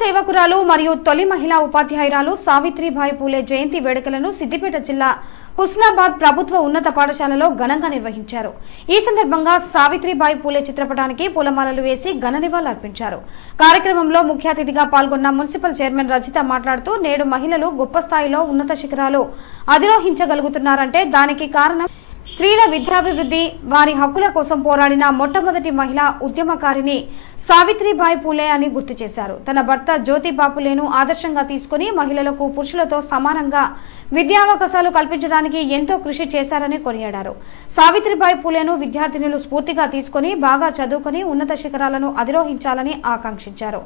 సేవకురాలు మరియు తొలి మహిళా ఉపాధ్యాయురాలు సావిత్రిబాయి పూలే జయంతి వేడుకలను సిద్దిపేట జిల్లా హుస్నాబాద్ ప్రభుత్వ ఉన్నత పాఠశాలలో ఘనంగా నిర్వహించారు. ఈ సందర్భంగా సావిత్రిబాయి పూలే చిత్రపటానికి పూలమాలలు వేసి ఘన నివాళులర్పించారు. కార్యక్రమంలో ముఖ్య అతిథిగా పాల్గొన్న మున్సిపల్ చైర్మన్ రజిత మాట్లాడుతూ, నేడు మహిళలు గొప్ప స్థాయిలో ఉన్నత శిఖరాలు అధిరోహించగలుగుతున్నారంటే దానికి కారణం స్త్రీల విద్యాభివృద్ధి, వారి హక్కుల కోసం పోరాడిన మొట్టమొదటి మహిళా ఉద్యమకారిణి సావిత్రిబాయి పూలే అని గుర్తు చేశారు. తన భర్త జ్యోతిబా పూలేను ఆదర్శంగా తీసుకుని మహిళలకు పురుషులతో సమానంగా విద్యావకాశాలు కల్పించడానికి ఎంతో కృషి చేశారని కొనియాడారు. సావిత్రిబాయి పూలేను విద్యార్థినులు స్ఫూర్తిగా తీసుకుని బాగా చదువుకుని ఉన్నత శిఖరాలను అధిరోహించాలని ఆకాంక్షించారు.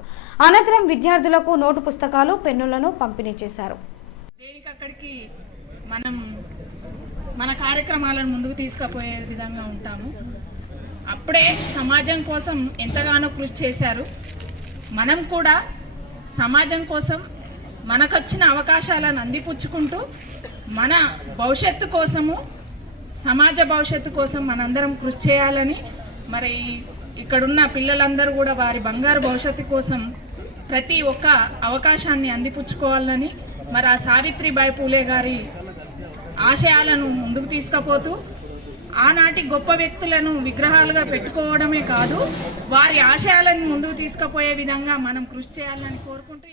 అనంతరం విద్యార్థులకు నోటు పుస్తకాలు, పెన్నులను పంపిణీ చేశారు. మన కార్యక్రమాలను ముందుకు తీసుకుపోయే విధంగా ఉంటాము. అప్పుడే సమాజం కోసం ఎంతగానో కృషి చేశారు. మనం కూడా సమాజం కోసం మనకొచ్చిన అవకాశాలను అందిపుచ్చుకుంటూ మన భవిష్యత్తు కోసము, సమాజ భవిష్యత్తు కోసం మనందరం కృషి చేయాలని, మరి ఇక్కడున్న పిల్లలందరూ కూడా వారి బంగారు భవిష్యత్తు కోసం ప్రతి ఒక్క అవకాశాన్ని అందిపుచ్చుకోవాలని, మరి ఆ సావిత్రిబాయి పూలే గారి ఆశయాలను ముందుకు తీసుకుపోతూ ఆనాటి గొప్ప వ్యక్తులను విగ్రహాలుగా పెట్టుకోవడమే కాదు, వారి ఆశయాలను ముందుకు తీసుకుపోయే విధంగా మనం కృషి చేయాలని కోరుకుంటూ